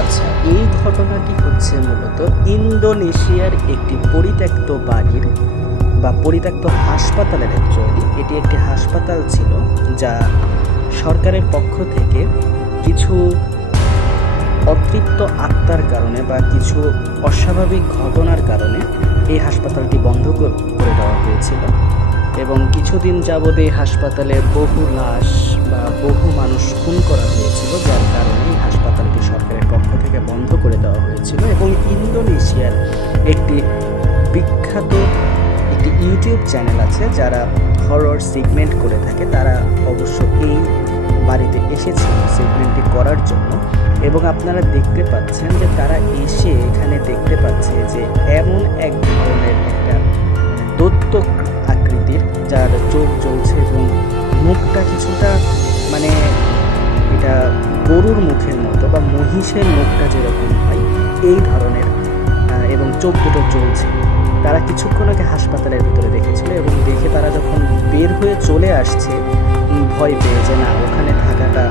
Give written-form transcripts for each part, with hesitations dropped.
আচ্ছা, এই ঘটনাটি হচ্ছে মূলত ইন্দোনেশিয়ার একটি পরিত্যক্ত বাড়ির বা পরিত্যক্ত হাসপাতালের। অ্যাকচুয়ালি এটি একটি হাসপাতাল ছিল, যা সরকারের পক্ষ থেকে কিছু অতৃপ্ত আত্মার কারণে বা কিছু অস্বাভাবিক ঘটনার কারণে এই হাসপাতালটি বন্ধ করে দেওয়া হয়েছিল। এবং কিছুদিন যাবৎ এই হাসপাতালে বহু লাশ বা বহু মানুষ খুন করা হয়েছিল, যার কারণে এই হাসপাতালটি সরকারের পক্ষ থেকে বন্ধ করে দেওয়া হয়েছিল। এবং ইন্দোনেশিয়ার একটি বিখ্যাত একটি ইউটিউব চ্যানেল আছে যারা হরর সেগমেন্ট করে থাকে, তারা অবশ্য এই বাড়িতে এসেছিল সেগমেন্টটি করার জন্য। এবং আপনারা দেখতে পাচ্ছেন যে তারা এসে এখানে দেখতে পাচ্ছে যে এমন এক ধরনের একটা দৈত্য আকৃতির, যার চোখ জ্বলছে এবং মুখটা কিছুটা মানে এটা গরুর মুখের মতো বা মহিষের মুখটা যেরকম হয় এই ধরনের, এবং চোখ দুটো জ্বলছে। তারা কিছুক্ষণ আগে হাসপাতালের ভিতরে দেখেছিল এবং দেখে তারা যখন বের হয়ে চলে আসছে ভয় পেয়ে যে না, ওখানে থাকাটা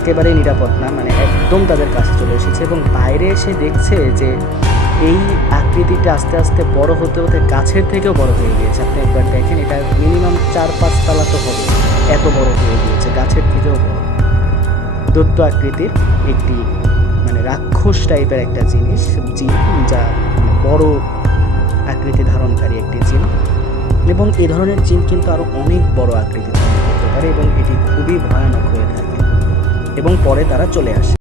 একেবারেই নিরাপদ না, মানে একদম তাদের কাছে চলে এসেছে। এবং বাইরে এসে দেখছে যে এই আকৃতিটা আস্তে আস্তে বড় হতে হতে গাছের থেকেও বড় হয়ে গিয়েছে। আপনি একবার দেখেন, এটা মিনিমাম 4-5 তলা তো হবে, এত বড় হয়ে গিয়েছে, গাছের থেকেও বড়। দৈত্য আকৃতির একটি মানে রাক্ষস টাইপের একটা জিনিস, জিন, যা মানে বড় আকৃতি ধারণকারী একটি জিন। এবং এ ধরনের জিন কিন্তু আরও অনেক বড় আকৃতি ধারণ করতে পারে এবং এটি খুবই ভয়ানক হয়ে থাকে। এবং পরে তারা চলে আসে।